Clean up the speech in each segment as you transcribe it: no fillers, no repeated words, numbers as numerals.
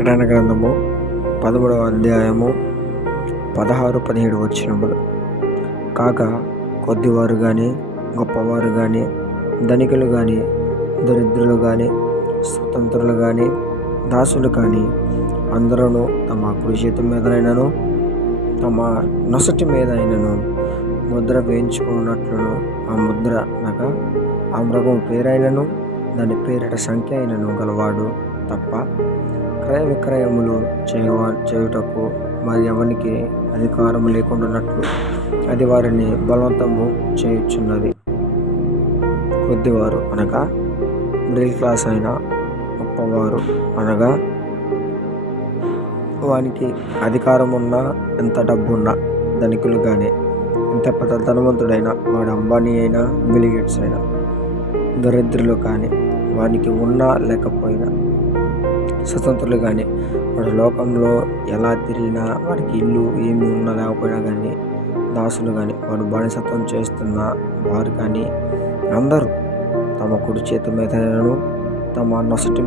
ప్రకటన గ్రంథము 13వ అధ్యాయము 16-17 వచనములు. కాగా కొద్దివారు కానీ, గొప్పవారు కానీ, ధనికులు కానీ, దరిద్రులు కానీ, స్వతంత్రులు కానీ, దాసులు కానీ, అందరూ తమ కుడి చేతి మీదనైనను తమ నొసటి మీద అయినను ముద్ర వేయించుకున్నట్లును, ఆ ముద్ర అనగా ఆ మృగం పేరైనను దాని పేరిట సంఖ్య అయినను గలవాడు తప్ప క్రయ విక్రయములు చేయుటకు మరి ఎవరికి అధికారం లేకుండానట్లు అది వారిని బలవంతము చేయుచున్నది. కొద్దివారు అనగా మిడిల్ క్లాస్ అయిన, గొప్పవారు అనగా వానికి అధికారం ఉన్నా, ఎంత డబ్బున్నా, ధనికులు కానీ, ఎంత పెద్ద ధనవంతుడైన వాడు అంబానీ అయినా, బిల్ గేట్స్ అయినా, దరిద్రులు కానీ, వానికి ఉన్నా లేకపోయినా, స్వతంత్రులు కానీ, వాడు లోకంలో ఎలా తిరిగినా వాడికి ఇల్లు ఏమి ఉన్నా లేకపోయినా కానీ, దాసులు కానీ, వాడు బానిసత్వం చేస్తున్న వారు కానీ, అందరూ తమ కుడి చేతి మీద అయినను తమ నొసటి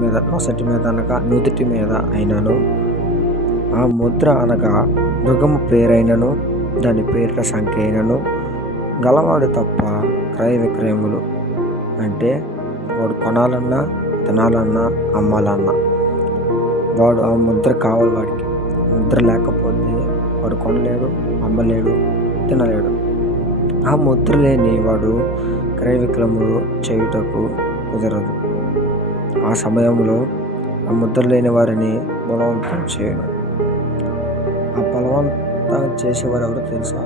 మీద అనగా నుదుటి మీద అయినను ఆ ముద్ర అనగా మృగము పేరైనను దాని పేరిట సంఖ్య అయినను గలవాడు తప్ప క్రయ విక్రయములు అంటే వాడు కొనాలన్నా, తినాలన్నా, అమ్మాలన్నా వాడు ఆ ముద్ర కావాలి. వాడికి ముద్ర లేకపోతే వాడు కొనలేడు, అమ్మలేడు, తినలేడు. ఆ ముద్ర లేని వాడు క్రయ విక్రయములు చేయుటకు కుదరదు. ఆ సమయంలో ఆ ముద్ర లేని వారిని బలవంతం చేయను. ఆ బలవంతం చేసేవారు ఎవరు తెలుసా?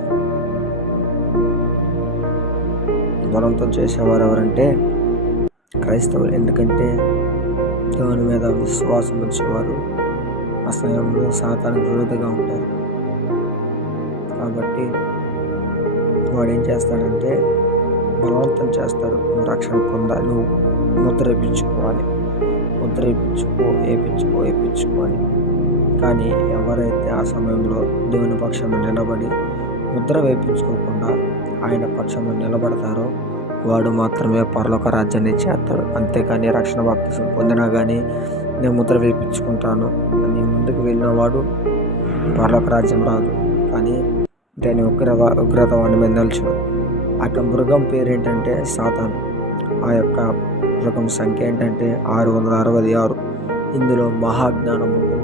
బలవంతం చేసేవారు ఎవరంటే క్రైస్తవులు. ఎందుకంటే దేవుని మీద విశ్వాసం వచ్చేవారు ఆ సమయంలో సాతానికి విరోధిగా ఉంటారు. కాబట్టి వాడు ఏం చేస్తాడంటే బలవంతం చేస్తాడు. నువ్వు రక్షణ పొందాలి, నువ్వు ముద్ర వేయించుకోవాలి, ముద్ర వేయించుకో అని. కానీ ఎవరైతే ఆ సమయంలో దేవుని పక్షంలో నిలబడి ముద్ర వేయించుకోకుండా ఆయన పక్షంలో నిలబడతారో వాడు మాత్రమే పరలోక రాజ్యాన్ని చేస్తాడు. అంతేకాని రక్షణ బాప్తిసం పొందినా కానీ నేను ముద్ర వేయించుకుంటాను అని ముందుకు వెళ్ళిన వాడు పరలోక రాజ్యం రాదు. కానీ దాని ఉగ్రత వాడి మీద నిల్చును. ఆ యొక్క మృగం పేరు ఏంటంటే సాతాను. ఆ యొక్క మృగం సంఖ్య ఏంటంటే 666. ఇందులో మహాజ్ఞానం ఉంటుంది.